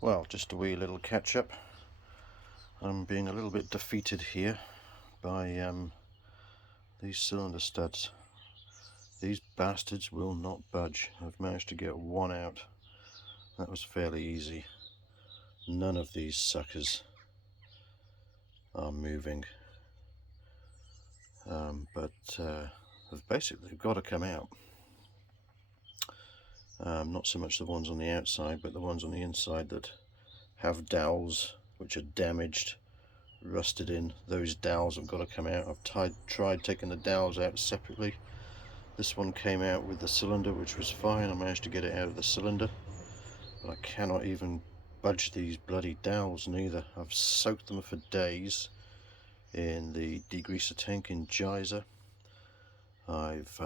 Well, just a wee little catch up. I'm being a little bit defeated here by these cylinder studs. These bastards will not budge. I've managed to get one out. That was fairly easy. None of these suckers are moving, but they've basically got to come out. Not so much the ones on the outside, but the ones on the inside that have dowels which are damaged, rusted in. Those dowels have got to come out. I've tried taking the dowels out separately. This one came out with the cylinder, which was fine. I managed to get it out of the cylinder, but I cannot even budge these bloody dowels neither. I've soaked them for days in the degreaser tank in geyser. I've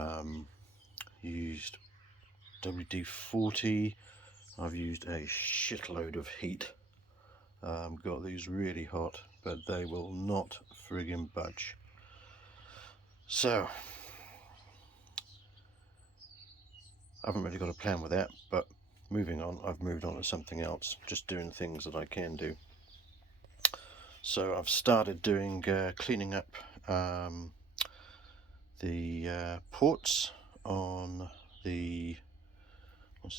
used WD-40. I've used a shitload of heat. Got these really hot, but they will not friggin' budge. So I haven't really got a plan with that, but moving on, I've moved on to something else, just doing things that I can do. So I've started doing cleaning up the ports on the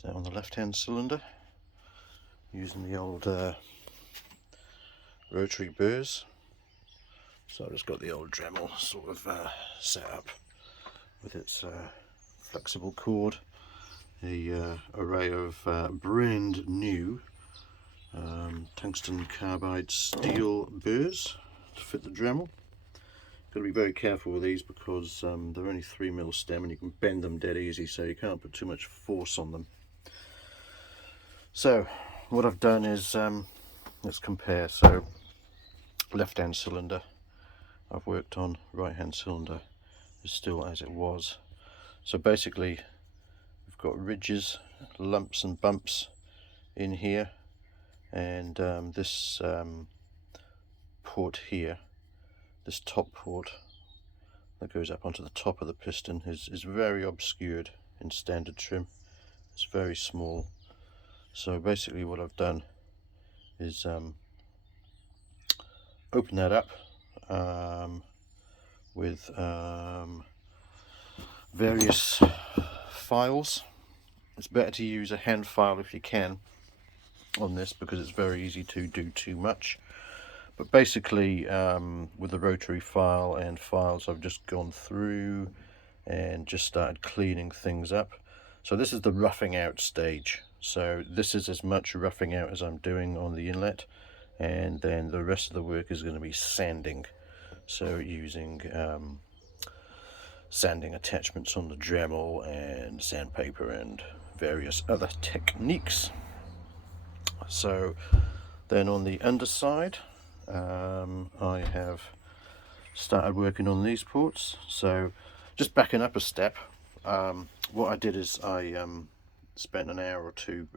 on the left-hand cylinder, using the old rotary burrs. So I've just got the old Dremel sort of set up with its flexible cord, a array of brand new tungsten carbide steel burrs to fit the Dremel. Got to be very careful with these because they're only 3mm stem and you can bend them dead easy, so you can't put too much force on them. So what I've done is let's compare. So left hand cylinder I've worked on, right hand cylinder is still as it was. So basically we've got ridges, lumps and bumps in here, and this port here, this top port that goes up onto the top of the piston is very obscured in standard trim. It's very small. So basically what I've done is open that up with various files. It's better to use a hand file if you can on this, because it's very easy to do too much. But basically with the rotary file and files, I've just gone through and just started cleaning things up. So this is the roughing out stage. So this is as much roughing out as I'm doing on the inlet, and then the rest of the work is going to be sanding. So using sanding attachments on the Dremel and sandpaper and various other techniques. So then on the underside, I have started working on these ports. So just backing up a step, what I did is I spent an hour or two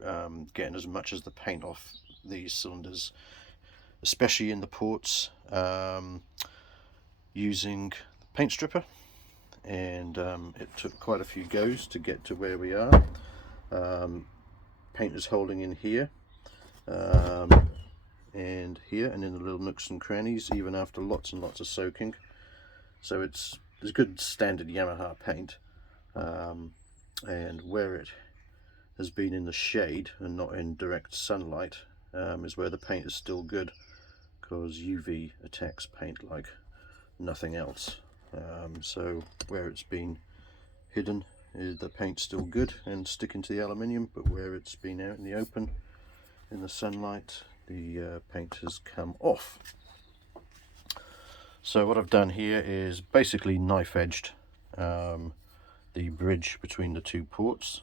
getting as much as the paint off these cylinders, especially in the ports, using the paint stripper, and it took quite a few goes to get to where we are. Paint is holding in here and here, and in the little nooks and crannies, even after lots and lots of soaking. So it's good standard Yamaha paint, and where it has been in the shade and not in direct sunlight is where the paint is still good, because UV attacks paint like nothing else. So where it's been hidden, the paint's still good and sticking to the aluminium, but where it's been out in the open in the sunlight, the paint has come off. So what I've done here is basically knife edged the bridge between the two ports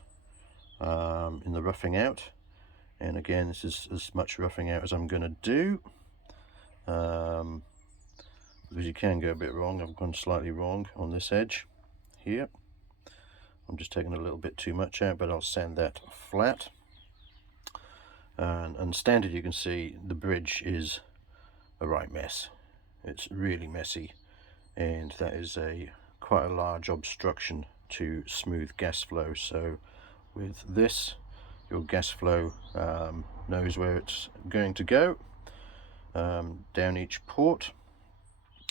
in the roughing out, and again this is as much roughing out as I'm going to do, because you can go a bit wrong. I've gone slightly wrong on this edge here. I'm just taking a little bit too much out, but I'll sand that flat. And standard, you can see the bridge is a right mess. It's really messy, and that is quite a large obstruction to smooth gas flow. So with this, your gas flow knows where it's going to go down each port,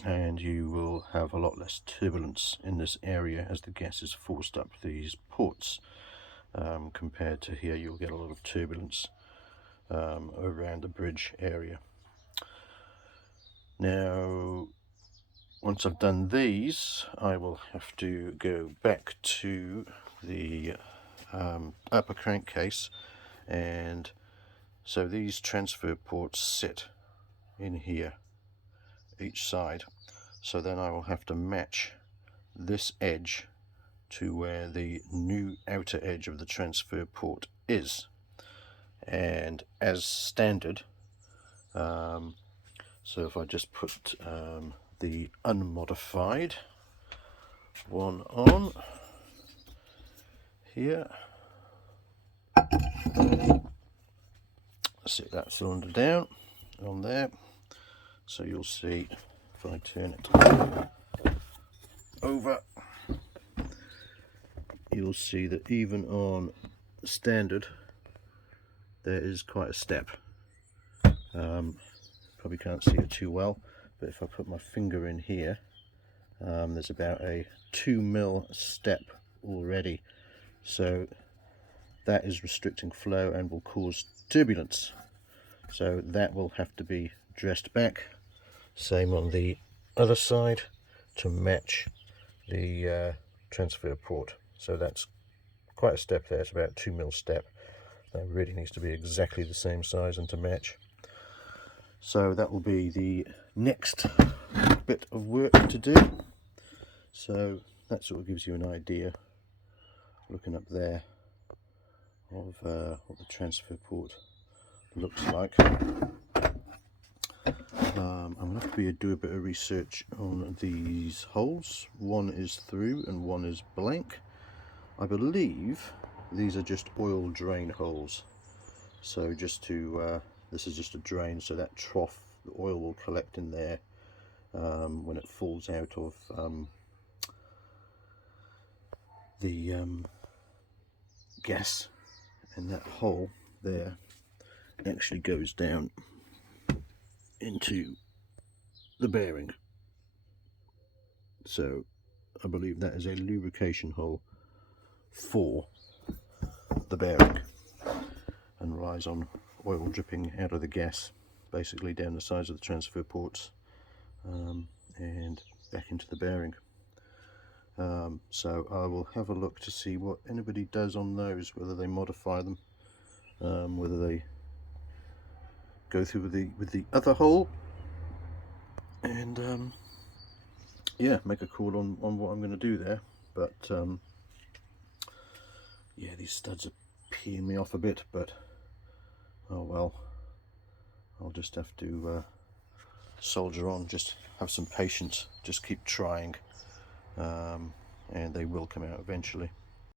and you will have a lot less turbulence in this area as the gas is forced up these ports. Compared to here, you'll get a lot of turbulence around the bridge area. Now, once I've done these, I will have to go back to the upper crankcase, and so these transfer ports sit in here each side, so then I will have to match this edge to where the new outer edge of the transfer port is, and as standard, so if I just put the unmodified one on here, sit that cylinder down on there, so you'll see if I turn it over, you'll see that even on standard there is quite a step. Probably can't see it too well, but if I put my finger in here, there's about a 2 mil step already, so that is restricting flow and will cause turbulence, so that will have to be dressed back. Same on the other side to match the transfer port, so that's quite a step there. It's about 2 mil step. That really needs to be exactly the same size and to match. So that will be the next bit of work to do. So that sort of gives you an idea, looking up there, of what the transfer port looks like. I'm going to have to do a bit of research on these holes. One is through and one is blank. I believe these are just oil drain holes. So just to, this is just a drain, so that trough, the oil will collect in there when it falls out of the gas, and that hole there actually goes down into the bearing. So I believe that is a lubrication hole for the bearing, and relies on oil dripping out of the gas basically down the sides of the transfer ports and back into the bearing. So I will have a look to see what anybody does on those, whether they modify them, whether they go through with the other hole, and yeah, make a call on what I'm going to do there. But yeah, these studs are peeing me off a bit, but oh well, I'll just have to soldier on, just have some patience, just keep trying, and they will come out eventually.